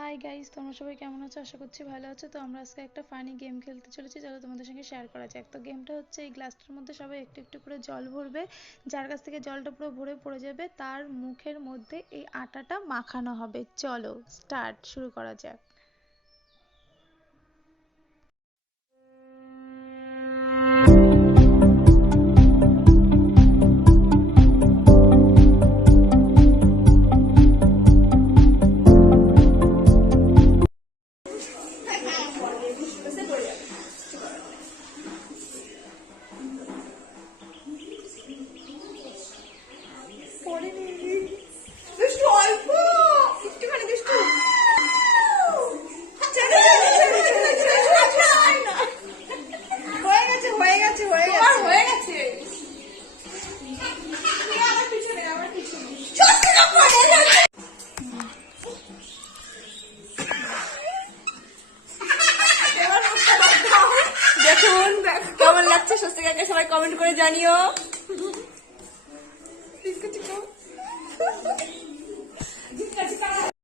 Hi guys তোমরা সবাই কেমন আছো? আশা করছি ভালো আছো। তো আমরা আজকে একটা ফানি গেম খেলতে চলেছি, চলো তোমাদের সঙ্গে শেয়ার করা যাক। তো গেমটা হচ্ছে, এই গ্লাসটার মধ্যে সবাই একটু একটু করে জল ভরবে, যার কাছ থেকে জলটা পুরো ভরে পড়ে যাবে, তার মুখের মধ্যে এই আটাটা মাখানো হবে। চলো স্টার্ট শুরু করা যাক। দেখুন কেমন লাগছে? স্বস্তিকাকে সবাই কমেন্ট করে জানিও।